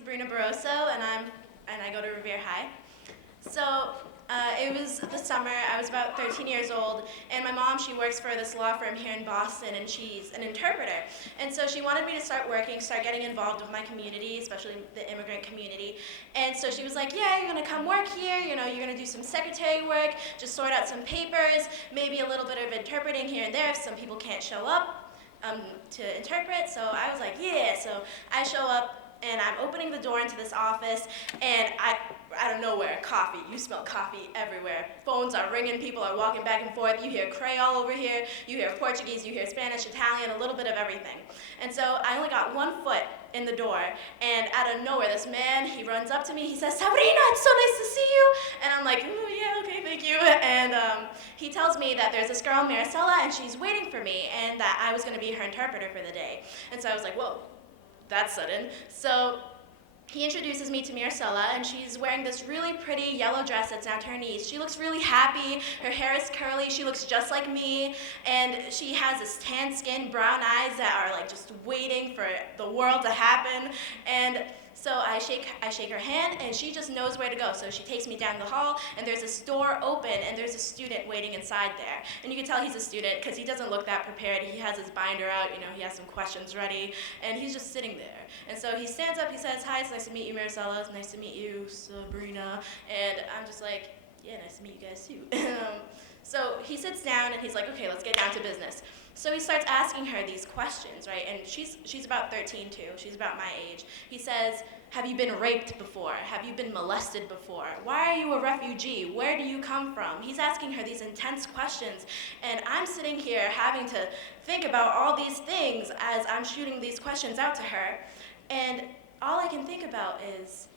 Sabrina Barroso, and I go to Revere High. So it was the summer. I was about 13 years old, and my mom, she works for this law firm here in Boston, and she's an interpreter. And so she wanted me to start working, start getting involved with my community, especially the immigrant community. And so she was like, yeah, you're gonna come work here, you know, you're gonna do some secretary work, just sort out some papers, maybe a little bit of interpreting here and there if some people can't show up to interpret. So I was like, yeah. So I show up, and I'm opening the door into this office, and out of nowhere, coffee. You smell coffee everywhere. Phones are ringing, people are walking back and forth. You hear Creole over here, you hear Portuguese, you hear Spanish, Italian, a little bit of everything. And so I only got 1 foot in the door, and out of nowhere, this man, he runs up to me, he says, Sabrina, it's so nice to see you. And I'm like, oh yeah, okay, thank you. And he tells me that there's this girl, Maricela, and she's waiting for me, and that I was gonna be her interpreter for the day. And so I was like, whoa, that's sudden. So he introduces me to Maricela, and she's wearing this really pretty yellow dress that's down to her knees. She looks really happy, her hair is curly, she looks just like me, and she has this tan skin, brown eyes that are like just waiting for the world to happen. And so I shake her hand, and she just knows where to go. So she takes me down the hall, and there's this door open, and there's a student waiting inside there. And you can tell he's a student because he doesn't look that prepared. He has his binder out, you know, he has some questions ready, and he's just sitting there. And so he stands up, he says, hi, it's nice to meet you, Maricela. It's nice to meet you, Sabrina. And I'm just like, yeah, nice to meet you guys too. So he sits down, and he's like, okay, let's get down to business. So he starts asking her these questions, right? And she's about 13 too. She's about my age. He says, have you been raped before? Have you been molested before? Why are you a refugee? Where do you come from? He's asking her these intense questions, and I'm sitting here having to think about all these things as I'm shooting these questions out to her. And all I can think about is,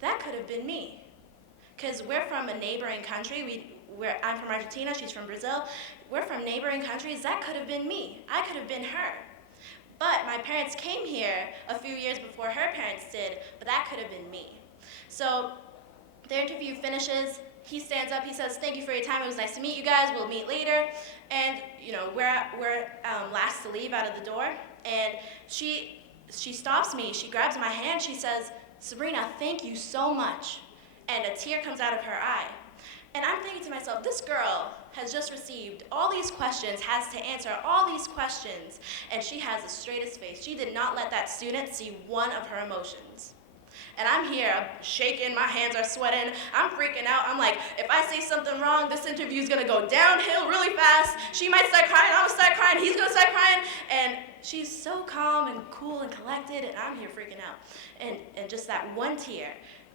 that could have been me. Because we're from a neighboring country. I'm from Argentina, she's from Brazil. We're from neighboring countries. That could have been me. I could have been her. But my parents came here a few years before her parents did, but that could have been me. So their interview finishes. He stands up, he says, thank you for your time, it was nice to meet you guys, we'll meet later. And you know, we're last to leave out of the door, and she stops me, she grabs my hand, she says, Sabrina, thank you so much. And a tear comes out of her eye. And I'm thinking to myself, this girl has just received all these questions, has to answer all these questions, and she has the straightest face. She did not let that student see one of her emotions. And I'm here, I'm shaking, my hands are sweating, I'm freaking out. I'm like, if I say something wrong, this interview's gonna go downhill really fast. She might start crying, I'm gonna start crying, he's gonna start crying. And she's so calm and cool and collected, and I'm here freaking out. And just that one tear.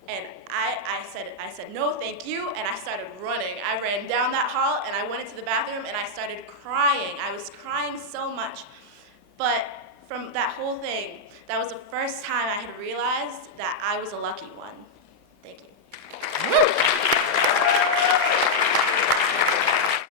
And I said, no, thank you, and I started running. I ran down that hall, and I went into the bathroom, and I started crying. I was crying so much. But from that whole thing, that was the first time I had realized that I was a lucky one. Thank you.